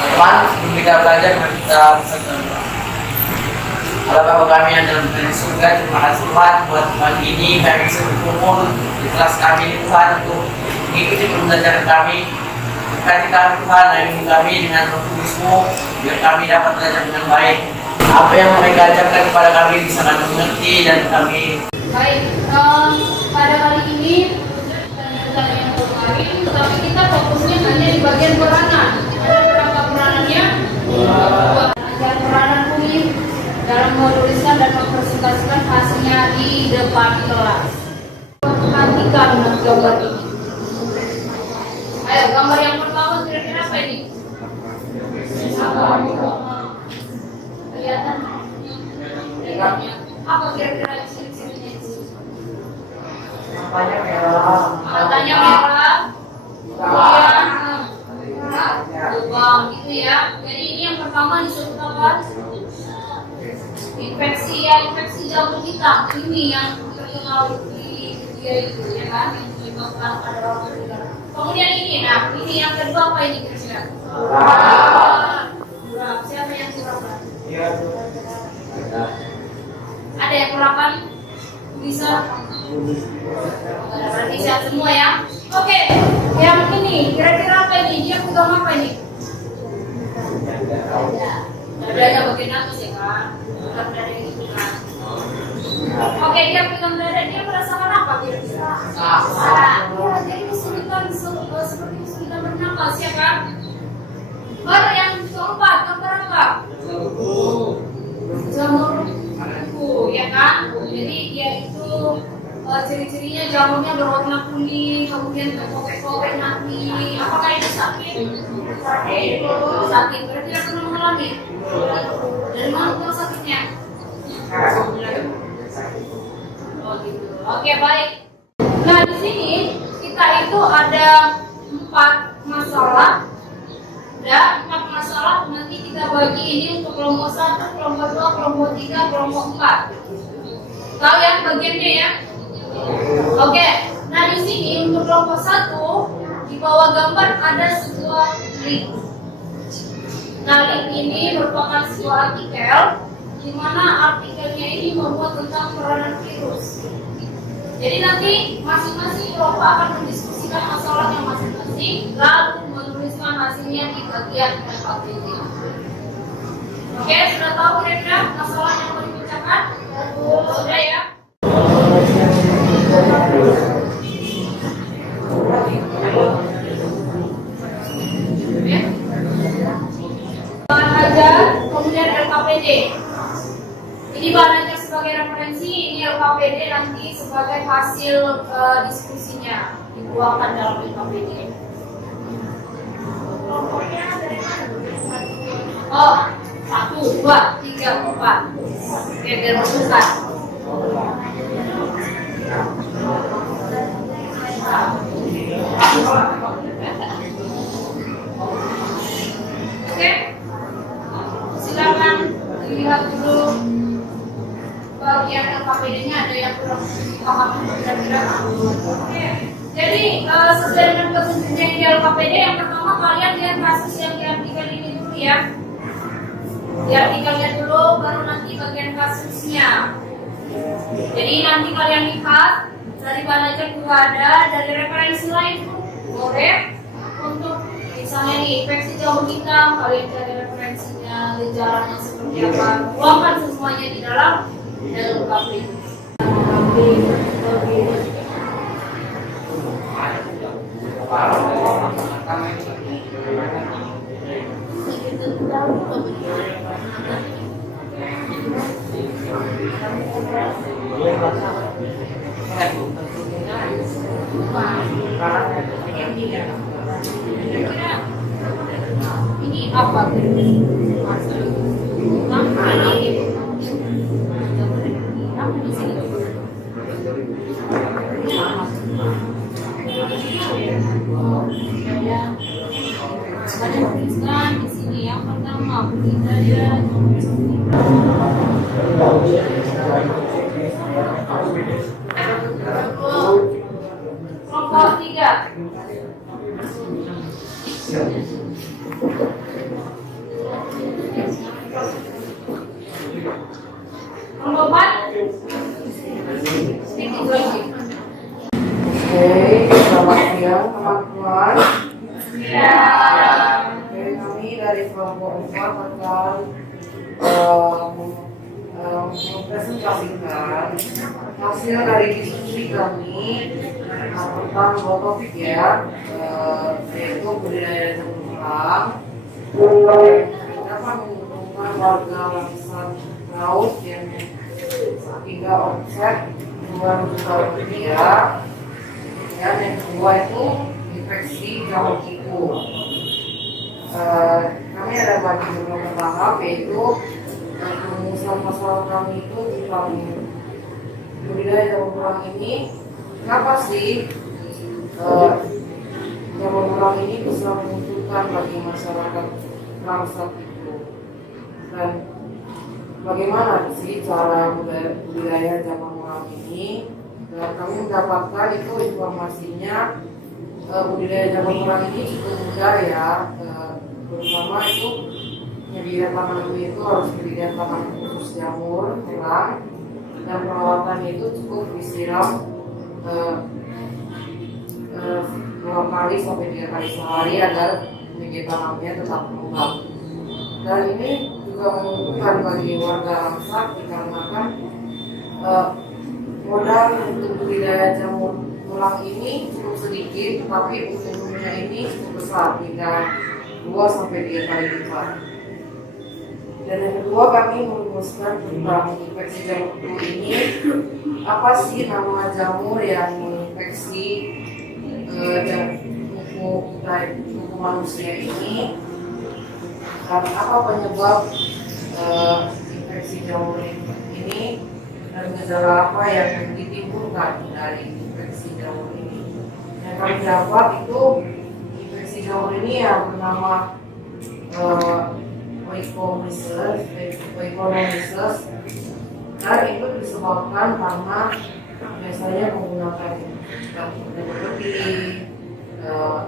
teman sebelum kita belajar kita berdoa. Allah Bapa kami yang dalam di surga, terima kasih Tuhan buat pagi ini kami bisa berkumpul di kelas kami Tuhan untuk mengikuti pembelajaran kami. Berkati kami Tuhan, ayomi kami dengan Roh Kudus-Mu biar kami dapat belajar dengan baik. Apa yang mereka ajarkan kepada kami bisa kami mengerti dan kami. Baik, pada kali ini dan yang kemarin, tetapi kita fokusnya hanya di bagian peranan. Ada berapa peranannya? Ada peranan kuning dalam menuliskan dan mempresentasikan hasilnya di depan kelas. Perhatikan gambar ini. Ayo, gambar yang pertama kira-kira apa ini? Kelihatan? Apa kira-kira ciri-cirinya? Matanya merah. Matanya merah. Kemudian lubang gitu ya. Jadi ini yang pertama disebut apa? Infeksi jamur hitam. Ini yang terkenal di dia itu ya kan, yang menyebabkan pada orang tertular. Kemudian ini, nah ini yang kedua apa ini kira-kira? Kurap. Siapa yang kurapan? Ada yang kurapan? Bisa? Berarti sehat semua ya. Oke, yang ini kira-kira apa ini? Dia pegang apa ini? Dadanya bagian atas ya kan? Bukan dada itu kan? Oke, dia pegang dada, dia merasakan apa kira-kira? Ya, jadi kesulitan seperti kesulitan bernapas ya kan? Baru yang keempat, gambar apa? Jamur kuku ya kan? Jadi dia itu ciri-cirinya jamurnya berwarna kuning, kemudian berkopek-kopek nanti. Apakah itu sakit? Sakit. Berarti dia pernah mengalami. Dari mana tahu sakitnya? Oh gitu. Oke, baik. Nah di sini kita itu ada 4 masalah. Dan 4 masalah nanti kita bagi ini untuk kelompok 1, kelompok 2, kelompok 3, kelompok 4. Tahu yang bagiannya ya? Oke. Nah di sini untuk kelompok 1 di bawah gambar ada sebuah link. Nah link ini merupakan sebuah artikel di mana artikelnya ini membuat tentang peranan virus. Jadi nanti masing-masing kelompok akan mendiskusikan masalahnya masing-masing, lalu menuliskan hasilnya di bagian LKPD. Oke, sudah tahu kira-kira masalah yang mau dibicarakan? Sudah ya? Bahan ajar, kemudian LKPD. Ini bahan ajar sebagai referensi, ini LKPD nanti sebagai hasil diskusinya dituangkan dalam LKPD. Oh, 1, 2, 3, 4. Oke, biar besar. Oke, silakan dilihat dulu bagian LKPD-nya ada yang kurang paham kira-kira. Oke, jadi sesuai dengan petunjuknya di LKPD, yang pertama kalian lihat kasus yang di artikel ini dulu ya. Di artikelnya dulu, baru nanti bagian kasusnya. Jadi nanti kalian lihat dari bahan ajar juga ada, dari referensi lain pun boleh. Untuk misalnya nih infeksi jamur hitam, kalian cari referensinya, gejalanya seperti apa, tuangkan semuanya di dalam LKPD. Ini apa? Apa di sini? Ada tulisan di sini yang pertama budidaya kelompok 3. Lompat. Sedikit lagi. Oke, selamat siang teman-teman. Ya. Oke, kami dari kelompok 4 akan mempresentasikan hasil dari diskusi kami tentang dua topik ya, yaitu budidaya jamur merang dapat menguntungkan warga langsat laut yang hingga omset 2 juta rupiah. Dan yang kedua itu infeksi jamur tikus. Kami ada bagi beberapa tahap, yaitu pengusaha masalah kami itu tentang budidaya jamur merang ini. Kenapa sih jamur merang ini bisa menguntungkan bagi masyarakat langsat itu, dan bagaimana sih cara budidaya jamur merang ini? Dan kami mendapatkan itu informasinya, budidaya jamur merang ini cukup mudah ya, terutama itu menyediakan tanah itu harus menyediakan tanah khusus jamur merang, dan perawatannya itu cukup disiram 2 kali sampai 3 kali sehari agar bibit tanamnya tetap tumbuh. Dan ini juga menguntungkan bagi warga langsat dikarenakan modal untuk budidaya jamur merang ini cukup sedikit, tapi untungnya ini cukup besar, hingga 2 sampai 3 kali lipat. Dan yang kedua, kami merumuskan tentang infeksi jamur flu ini. Apa sih nama jamur yang menginfeksi kuku manusia ini, dan apa penyebab infeksi jamur ini, dan gejala apa yang ditimbulkan dari infeksi jamur ini. Yang kami dapat itu infeksi jamur ini yang bernama Oikonomyces, dan itu disebabkan karena biasanya menggunakan lebih,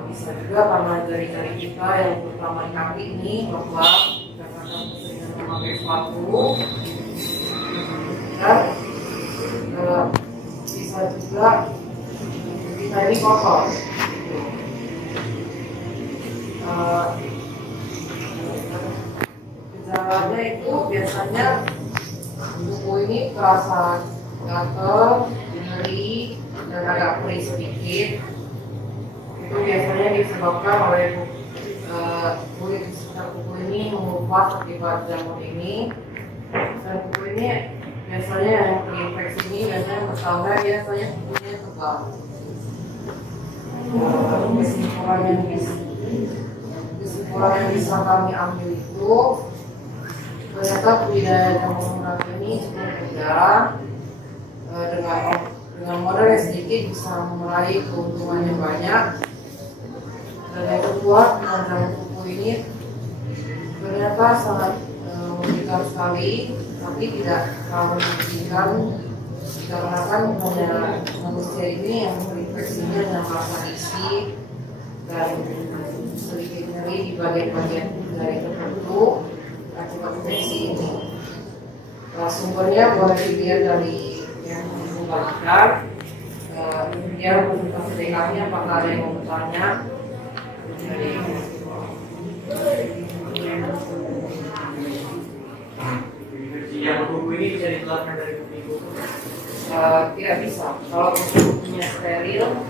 bisa juga karena jari-jari kita yang terutama di kaki ini lembab karena sering memakai sepatu, dan bisa juga kita ini kotor. Gejalanya itu biasanya kuku ini terasa gatel, nyeri, dan agak perih sedikit. Itu biasanya disebabkan oleh kulit di sekitar kuku ini mengupas akibat jamur ini. Dan kuku ini biasanya yang terinfeksi ini biasanya bertambah, biasanya kukunya tebal. Kesimpulan yang bisa kami ambil itu, ternyata budidaya jamur merang ini cukup mudah, dengan modal yang sedikit bisa meraih keuntungan yang banyak. Dan yang kedua, jamur kuku ini ternyata sangat merugikan sekali, tapi tidak terlalu merugikan karena kan hanya manusia ini yang terinfeksinya dengan rasa isi dan sedikit nyeri di bagian-bagian dari tertentu akibat infeksi ini. Sumbernya boleh dilihat dari yang membagikan. Dia presentasi dari kami, apakah ada yang mau bertanya? Yang kuku ini bisa dikeluarkan dari kuku ibu? Tidak bisa. Kalau kukunya steril,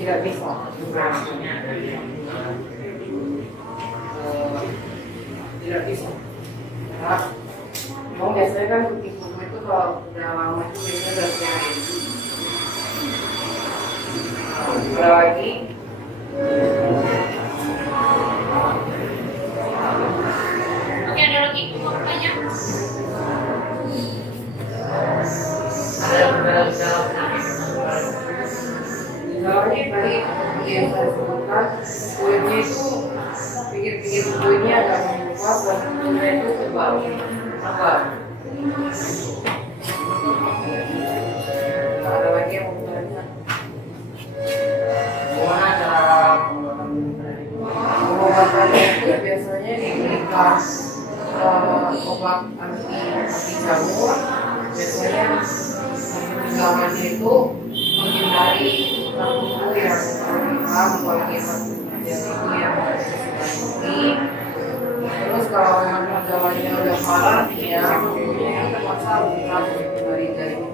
tidak bisa. Maksudnya dari yang Tidak bisa. Nah, memang biasanya kan kuku itu kalau udah lama itu biasanya udah steril. Ada lagi. Oke, ada lagi mau bertanya? ada gejala-gejala penyakit. Gejalanya tadi seperti yang saya sebutkan, kulitnya itu pinggir-pinggir kulitnya agak mengupas dan kulitnya itu tebal. Ada lagi yang mau bertanya? Gimana cara Pengobatannya itu biasanya diberikan obat anti jamur. Biasanya penjamannya itu menghindari kuku yang hitam, apalagi itu yang ini. Terus kalau memang gejalanya udah parah, ya terpaksa kita dari hitam.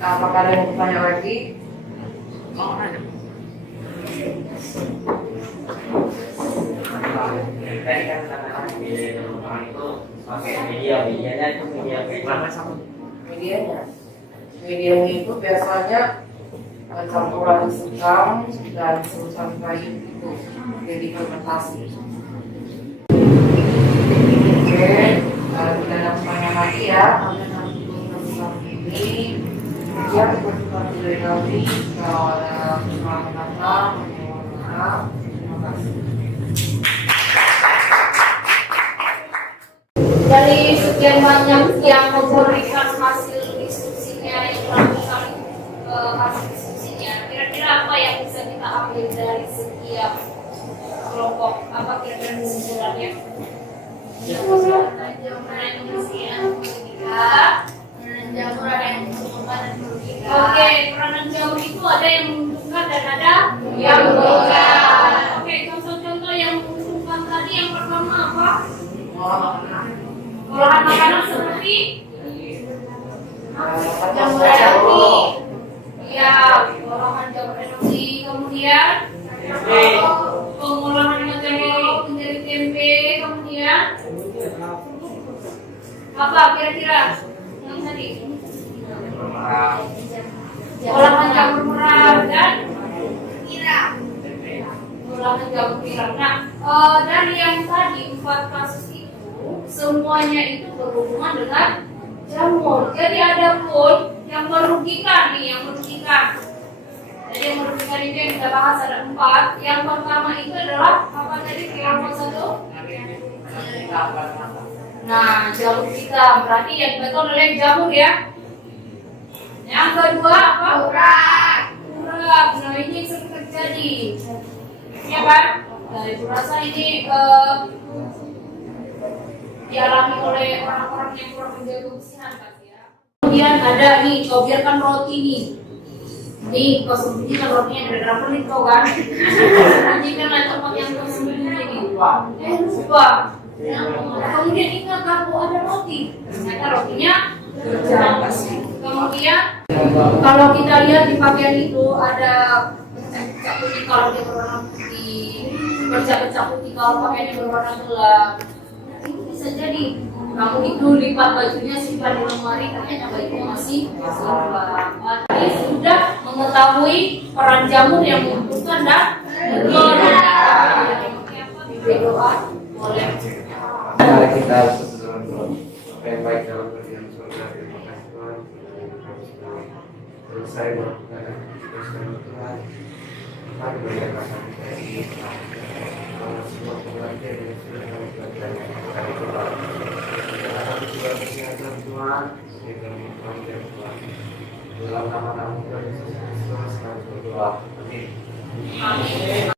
Apakah ada yang bertanya lagi? Oh, ada. Tadi kan katakan media orang itu pakai medianya itu media kayak mana sama? Medianya itu biasanya campuran sekam dan serutan kayu itu jadi fermentasi. Oke, tidak ada pertanyaan lagi ya. Ini yang bersifat dari kami. Kalau ada kesalahan kata, mohon maaf. Terima kasih. Dari sekian banyak yang memberikan hasil diskusinya yang melakukan hasil diskusinya, kira-kira apa yang bisa kita ambil dari setiap kelompok? Apa kira-kira kesimpulannya? Oke, peranan jauh itu ada yang menguntungkan dan ada yang merugikan. Oke, contoh-contoh yang menguntungkan tadi yang pertama apa? Olahan makanan seperti jamur energi, ya, olahan jamur energi, kemudian pengolahan materi menjadi tempe, kemudian apa kira-kira yang tadi? Olahan jamur merah dan tiram. Olahan jamur tiram. Nah, dari yang tadi 4 kasus semuanya itu berhubungan dengan jamur. Jadi ada pun yang merugikan nih, yang merugikan. Jadi yang merugikan itu yang kita bahas ada 4. Yang pertama itu adalah apa tadi? Yang satu? Nah, jamur hitam. Berarti yang betul adalah jamur ya. Yang kedua apa? Urat. Nah, ini yang sering terjadi. Ya kan? Nah, ibu rasa ini dialami oleh orang-orang yang kurang menjaga kebersihan pasti ya. Kemudian ada nih, coba biarkan roti nih. Nih, kau sembunyikan rotinya dari dalam menit kau kan? Sembunyikan lah tempat yang kau sembunyikan ini. Lupa. Kemudian ingat kalau ada roti, ternyata rotinya berjalan. Kemudian kalau kita lihat di pakaian itu ada bercak putih kalau dia berwarna putih, bercak putih kalau pakaiannya berwarna gelap. Bisa jadi kamu itu lipat bajunya simpan di lemari, ternyata bajunya masih lembab. Tadi sudah mengetahui peran jamur yang menguntungkan dan merugikan. Berdoa boleh. Mari kita berdoa. Apa yang baik dalam kerjaan surga. Terima kasih Tuhan. Terus saya melakukan terus Tuhan. Mari berikan kita ini. Semua pengajar yang sudah kami pelajari kami coba. Kami juga kesehatan Tuhan, sehingga mengajar Tuhan. Dalam nama Tuhan Yesus Kristus kami berdoa. Amin.